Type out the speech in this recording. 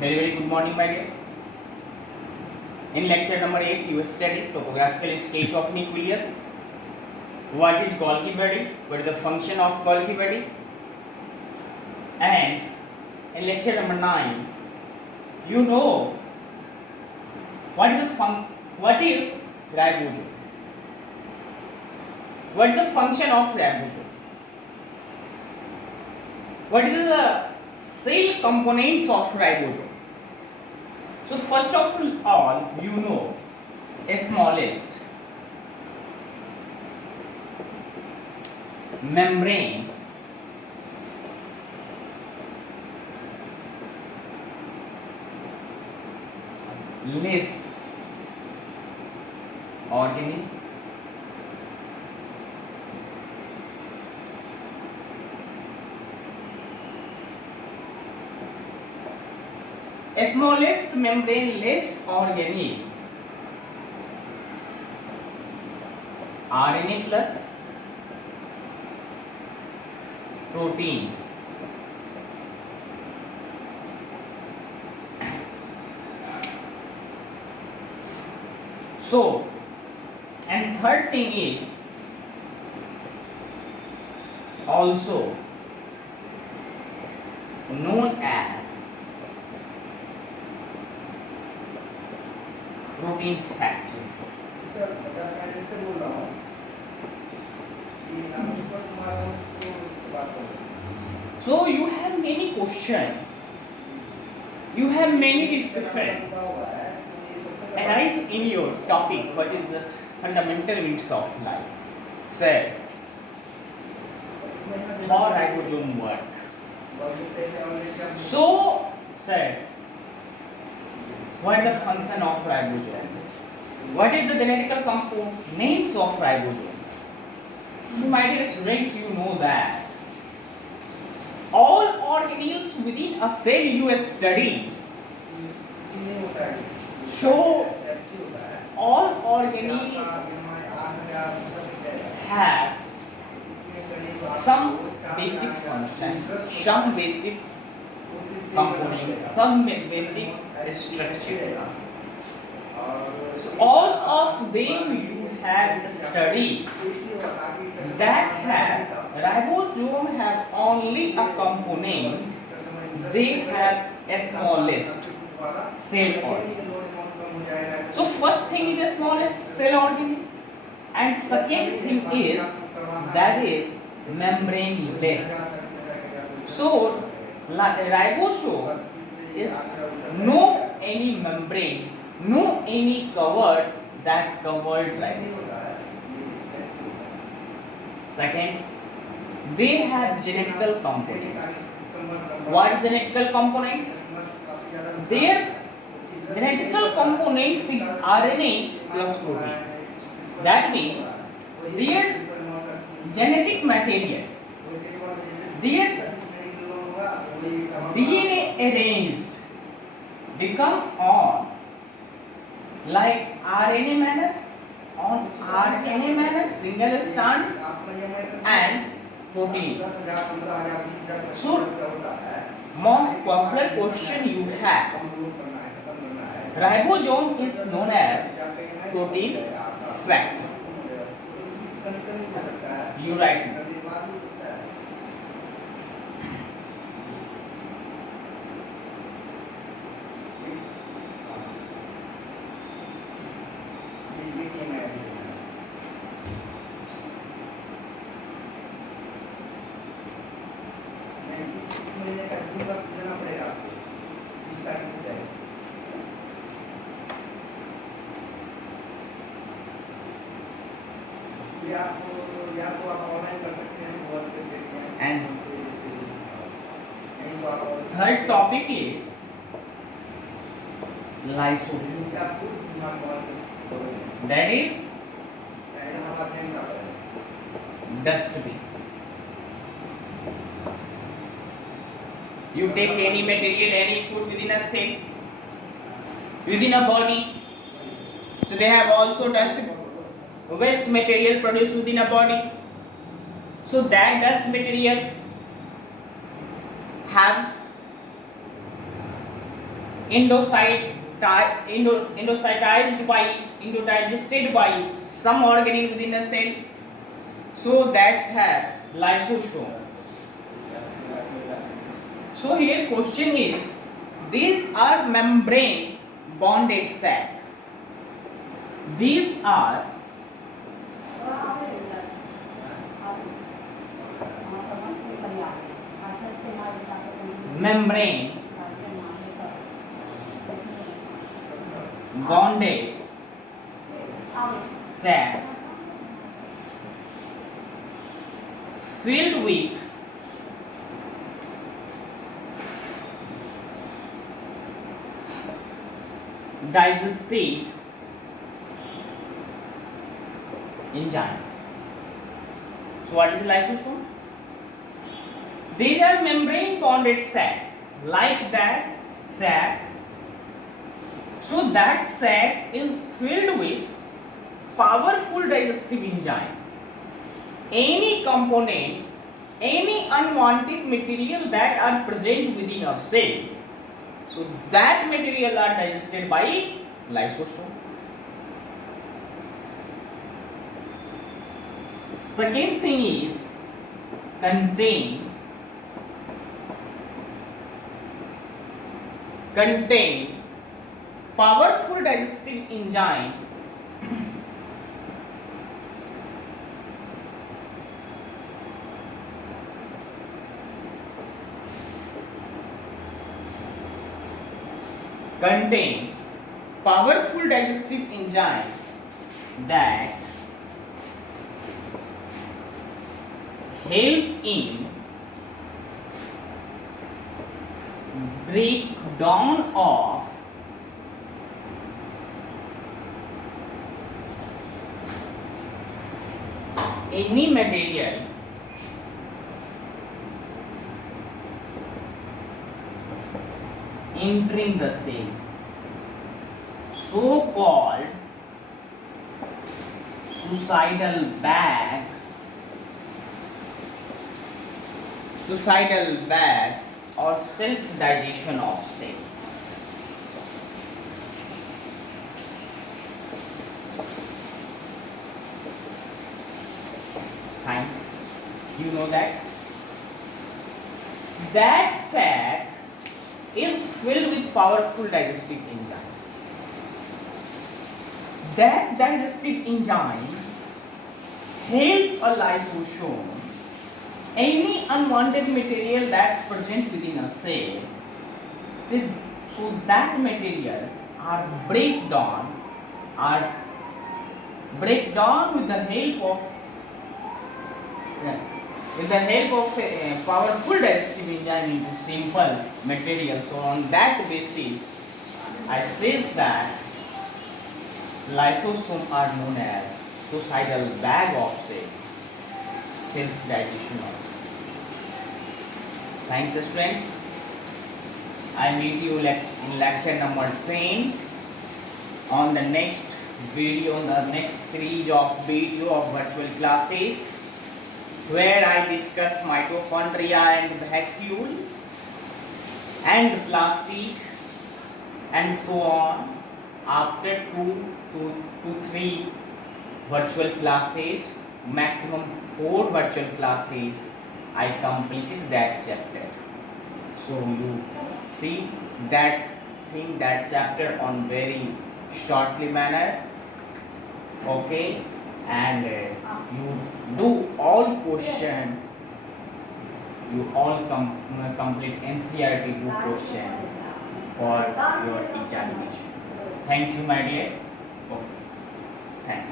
Very good morning, my dear. In lecture number 8, you studied topographical stage of nucleus. What is Golgi body? What is the function of Golgi body? And in lecture number 9, you know what is ribosome? What is the function of ribosome? What is the cell components of ribosome? So first of all, you know smallest membrane less organ smallest membrane less organelle RNA plus protein. So, and third thing is also known as protein factor. Sir मैं से बोल रहा हूँ कि हम इस पर तुम्हारा तो बात कर रहे हैं। So you have many question, you have many discussion. Arise in your topic. What is the fundamental needs of life? Sir, how ribosome work? So, sir, what is the function of ribosome? What is the genetical components of ribosome? So, my dear students, you know that all organelles within a cell you study. So, all organelles have some basic function, some basic components, some basic structure. So all of them you have studied that have ribosome have only a component, they have a smallest cell organ. So first thing is a smallest cell organ, and second thing is that is membrane-less. So ribosome is no any membrane, no any covered that covered ribosome. Second, they have genetical components. What is genetical components? Their genetical components is RNA plus protein. That means their genetic material, their DNA arranged become on like RNA manner, on RNA manner, single strand and protein. So, most popular question you have, ribosome is known as protein factor. You write me. या तो आप online कर सकते हैं Google पे देखिए And नहीं तो आप third topic is lysosome. आप खुद दिमाग मोबाइल That is पहले हम बात नहीं कर रहे dustbin. You take any material, any food within a cell, within a body. So they have also dust, waste material produced within a body. So that dust material have indigested by some organ within a cell. So that's have lysosome. So here question is, these are membrane bonded sac. These are membrane bonded sacs filled with digestive enzyme. So what is lysosome? These are membrane bonded sac, like that sac. So that sac is filled with powerful digestive enzyme. Any components, any unwanted material that are present within a cell, so that material are digested by lysosome. Second thing is contain powerful digestive enzyme contain powerful digestive enzyme that help in breakdown of any material entering the cell, so called suicidal bag or self digestion of cell. Thanks. You know that sac is filled with powerful digestive enzyme. That digestive enzyme help a lysosome any unwanted material that's present within a cell, so that material are break down with the help of a powerful digestive enzyme into simple material. So on that basis, I says that lysosomes are known as suicidal bag of cell, self-digestion of cell. Thanks students. I meet you in lecture number 10 on the next video, the next series of video of virtual classes, where I discuss mitochondria and vacuole and plastic and so on. After 2 to 3 virtual classes, maximum 4 virtual classes, I completed that chapter. So you see that chapter on very shortly manner, okay, and you do all question, you all complete NCERT book question for your examination. Thank you, my dear. Okay. Thanks.